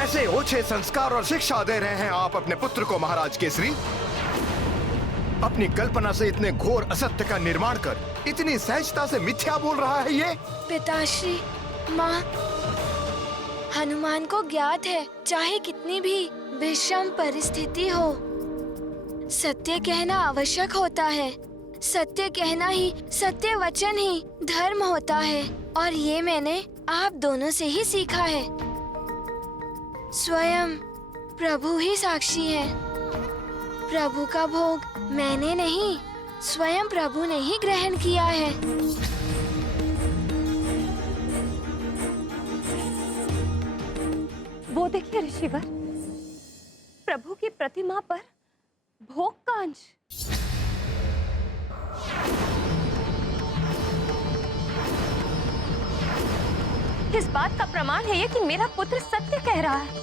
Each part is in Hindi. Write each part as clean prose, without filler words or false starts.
कैसे ओछे संस्कार और शिक्षा दे रहे हैं आप अपने पुत्र को महाराज केसरी। अपनी कल्पना से इतने घोर असत्य का निर्माण कर इतनी सहजता से मिथ्या बोल रहा है ये। पिताश्री, माँ, हनुमान को ज्ञात है चाहे कितनी भी विषम परिस्थिति हो, सत्य कहना आवश्यक होता है। सत्य कहना ही, सत्य वचन ही धर्म होता है और ये मैंने आप दोनों से ही सीखा है। स्वयं प्रभु ही साक्षी है। प्रभु का भोग मैंने नहीं, स्वयं प्रभु ने ही ग्रहण किया है। वो देखिए ऋषिवर, प्रभु की प्रतिमा पर भोग का अंश। इस बात का प्रमाण है ये कि मेरा पुत्र सत्य कह रहा है।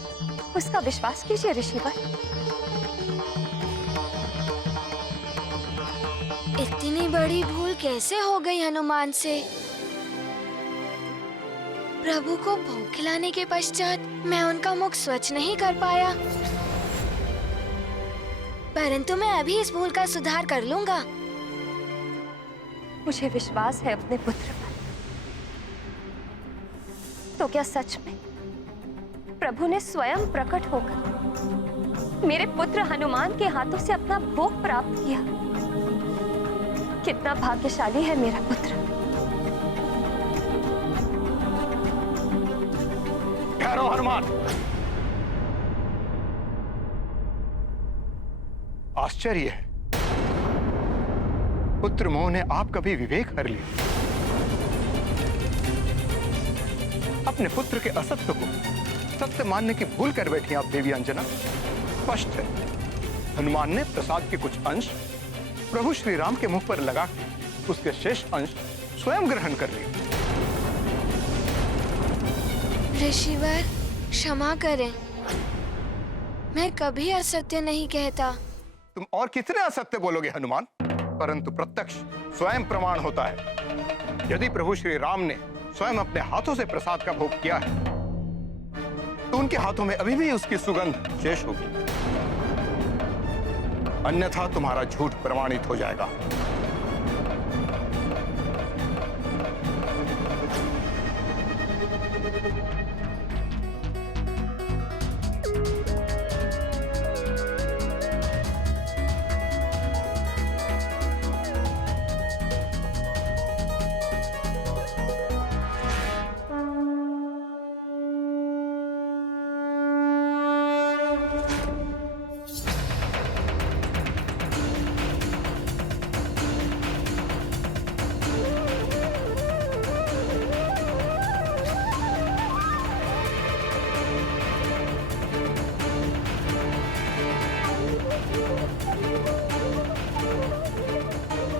उसका विश्वास कीजिए ऋषिवर। इतनी बड़ी भूल कैसे हो गई हनुमान से? प्रभु को भोग खिलाने के पश्चात मैं उनका मुख स्वच्छ नहीं कर पाया, परंतु मैं अभी इस भूल का सुधार कर लूंगा। मुझे विश्वास है अपने पुत्र पर। तो क्या सच में प्रभु ने स्वयं प्रकट होकर मेरे पुत्र हनुमान के हाथों से अपना भोग प्राप्त किया? कितना भाग्यशाली है मेरा पुत्र। ठहरो हनुमान। आश्चर्य है, पुत्र मोह ने आपका भी विवेक हर लिया। अपने पुत्र के असत्य को सत्य मानने की भूल कर बैठी आप देवी अंजना। स्पष्ट है, हनुमान ने प्रसाद के कुछ अंश प्रभु श्री राम के मुख पर लगा के उसके शेष अंश स्वयं ग्रहण कर लिए। ऋषिवर, क्षमा करें, मैं कभी असत्य नहीं कहता। तुम और कितने असत्य बोलोगे हनुमान? परंतु प्रत्यक्ष स्वयं प्रमाण होता है। यदि प्रभु श्री राम ने स्वयं अपने हाथों से प्रसाद का भोग किया है तो उनके हाथों में अभी भी उसकी सुगंध शेष होगी, अन्यथा तुम्हारा झूठ प्रमाणित हो जाएगा।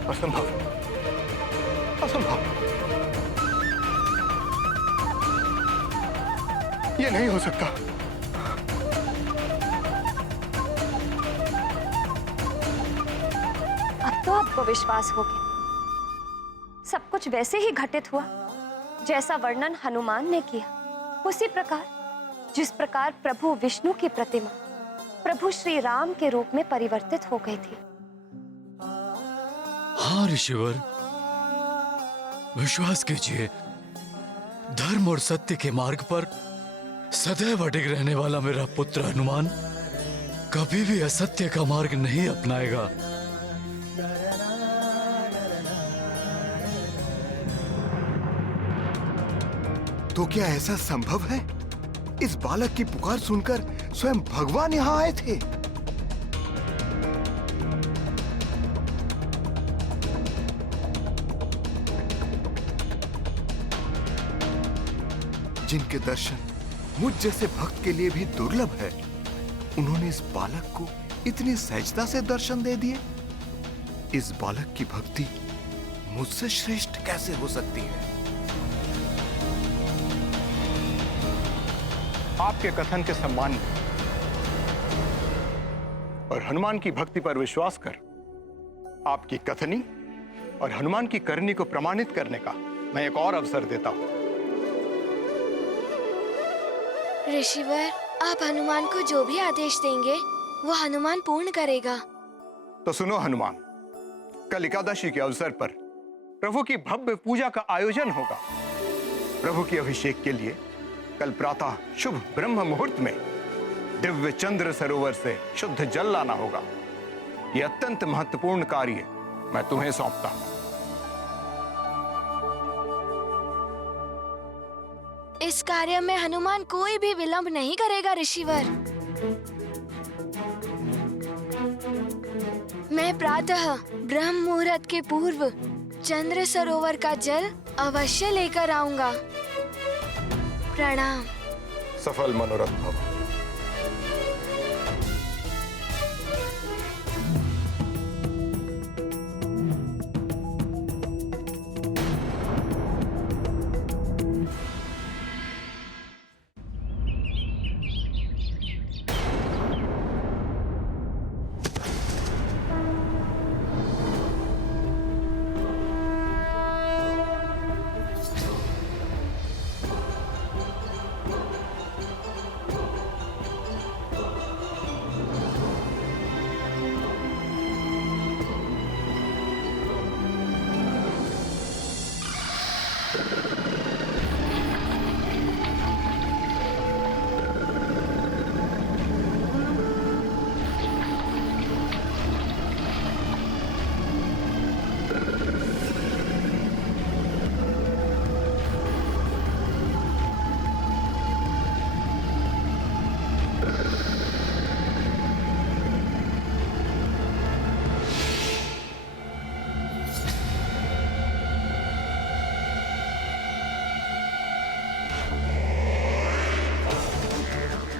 असंभव, असंभव, ये नहीं हो सकता। अब तो आपको विश्वास हो गया। सब कुछ वैसे ही घटित हुआ जैसा वर्णन हनुमान ने किया। उसी प्रकार जिस प्रकार प्रभु विष्णु की प्रतिमा प्रभु श्री राम के रूप में परिवर्तित हो गई थी। हाँ ऋषिवर, विश्वास कीजिए, धर्म और सत्य के मार्ग पर सदैव अडिग रहने वाला मेरा पुत्र हनुमान कभी भी असत्य का मार्ग नहीं अपनाएगा। तो क्या ऐसा संभव है? इस बालक की पुकार सुनकर स्वयं भगवान यहाँ आए थे। जिनके दर्शन मुझ जैसे भक्त के लिए भी दुर्लभ है, उन्होंने इस बालक को इतनी सहजता से दर्शन दे दिए। इस बालक की भक्ति मुझसे श्रेष्ठ कैसे हो सकती है? आपके कथन के सम्मान में और हनुमान की भक्ति पर विश्वास कर आपकी कथनी और हनुमान की करनी को प्रमाणित करने का मैं एक और अवसर देता हूं। ऋषिवर, आप हनुमान को जो भी आदेश देंगे वो हनुमान पूर्ण करेगा। तो सुनो हनुमान, कल एकादशी के अवसर पर प्रभु की भव्य पूजा का आयोजन होगा। प्रभु के अभिषेक के लिए कल प्रातः शुभ ब्रह्म मुहूर्त में दिव्य चंद्र सरोवर से शुद्ध जल लाना होगा। यह अत्यंत महत्वपूर्ण कार्य मैं तुम्हें सौंपता हूं। इस कार्य में हनुमान कोई भी विलंब नहीं करेगा ऋषिवर। मैं प्रातः ब्रह्म मुहूर्त के पूर्व चंद्र सरोवर का जल अवश्य लेकर आऊंगा। प्रणाम। सफल मनोरथ भव।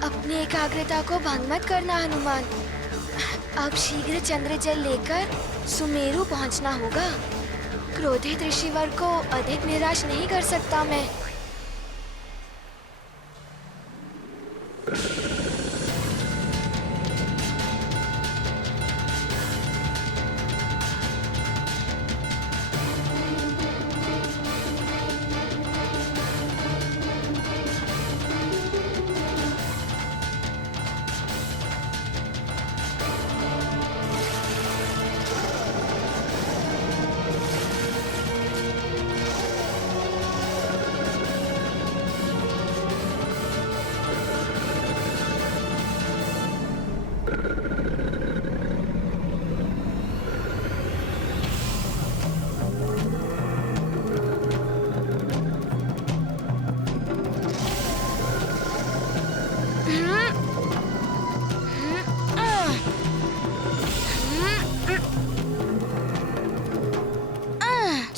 अपनी एकाग्रता को भंग मत करना हनुमान। अब शीघ्र चंद्र जल लेकर सुमेरु पहुंचना होगा। क्रोधित ऋषिवर को अधिक निराश नहीं कर सकता मैं।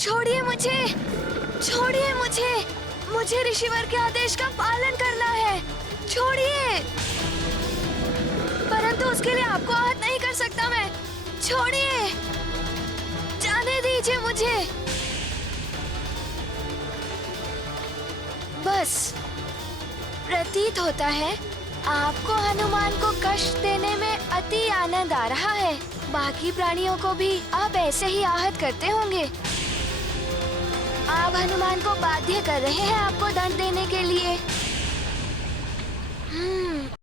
छोड़िए मुझे, छोड़िए मुझे। मुझे ऋषिवर के आदेश का पालन करना है। छोड़िए। परंतु उसके लिए आपको आहत नहीं कर सकता मैं। छोड़िए, जाने दीजिए मुझे। बस प्रतीत होता है आपको हनुमान को कष्ट देने में अति आनंद आ रहा है। बाकी प्राणियों को भी आप ऐसे ही आहत करते होंगे। आप हनुमान को बाध्य कर रहे हैं आपको दंड देने के लिए।